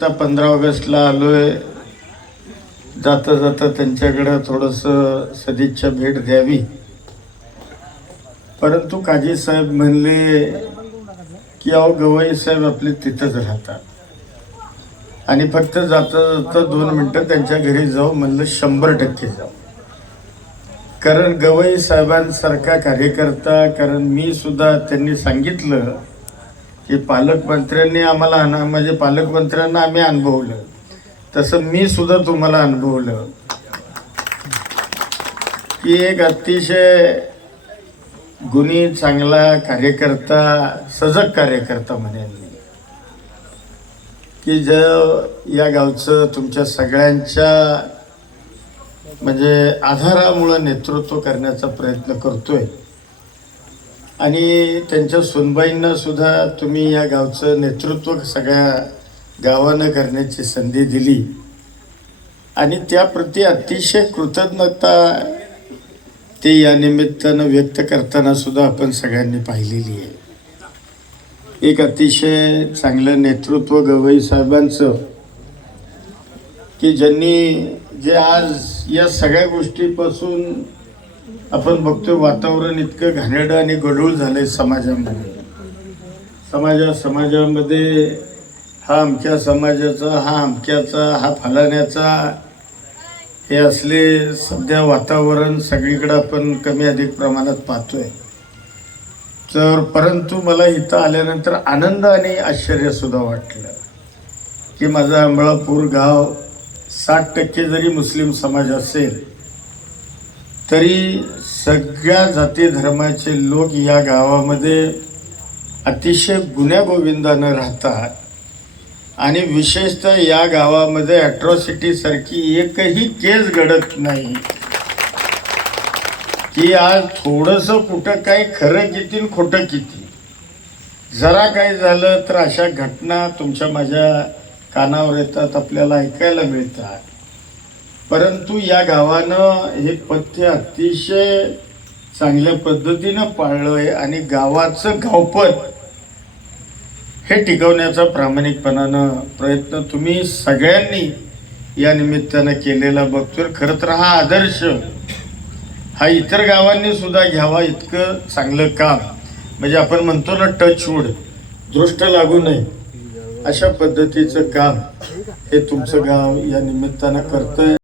15 ऑगस्टला आलोय. जाता जाता त्यांच्याकडे थोडंसं सदिच्छा भेट द्यावी, परंतु काजी साहेब म्हणले की अहो गवई साहेब आपले तिथंच राहतात आणि फक्त जाता जाता 2 मिनिटं त्यांच्या घरी जाऊ. म्हणलं 100% जाऊ, कारण गवई साहेबांसारखा कार्यकर्ता, कारण मी सुद्धा त्यांनी सांगितलं की पालकमंत्र्यांनी आम्हाला म्हणजे पालकमंत्र्यांना आम्ही अनुभवलं, तसं मी सुद्धा तुम्हाला अनुभवलं की एक अतिशय गुणी चांगला कार्यकर्ता, सजग कार्यकर्ता म्हणेन मी, की जो या गावचं तुमच्या सगळ्यांच्या म्हणजे आधारामुळे नेतृत्व करण्याचा प्रयत्न करतोय. आणि त्यांच्या सुनबाईंना सुद्धा तुम्ही या गावचं नेतृत्व सगळ्या गावानं करण्याची संधी दिली आणि त्याप्रती अतिशय कृतज्ञता ते या निमित्तानं व्यक्त करताना सुद्धा आपण सगळ्यांनी पाहिलेली आहे. एक अतिशय चांगलं नेतृत्व गवई साहेबांचं, की ज्यांनी जे आज या सगळ्या गोष्टीपासून आपण बघतोय वातावरण इतकं घाणेरडं आणि गढूळ झालंय समाजामध्ये. समाजामध्ये हा अमक्या समाजाचा, हा अमक्याचा, हा फलाण्याचा, हे असले सध्या वातावरण सगळीकडे आपण कमी अधिक प्रमाणात पाहतोय. तर परंतु मला इथं आल्यानंतर आनंद आणि आश्चर्य सुद्धा वाटलं की माझा अमळापूर गाव 60% जरी मुस्लिम समाज असेल तरी सगळ्या जाती धर्माचे लोक या गावामध्ये अतिशय गुण्यागोविंदानं राहतात. आणि विशेषतः या गावामध्ये ॲट्रॉसिटीसारखी एकही केस घडत नाही की आज थोडंसं कुठं काय खरं किती खोटं किती, जरा काय झालं तर अशा घटना तुमच्या माझ्या कानावर येतात, आपल्याला ऐकायला मिळतात. परंतु या गावानं हे पथ्य अतिशय चांगल्या पद्धतीनं पाळलं आहे आणि गावाचं गावपत हे टिकवण्याचा प्रामाणिकपणानं प्रयत्न तुम्ही सगळ्यांनी या निमित्तानं केलेला बघतोय. खरं तर हा आदर्श हा इतर गावांनी सुद्धा घ्यावा. इतकं चांगलं काम, म्हणजे आपण म्हणतो ना टचवूड, दृष्ट लागू नये अशा पद्धतीचं काम हे तुमचं गाव या निमित्तानं करतंय.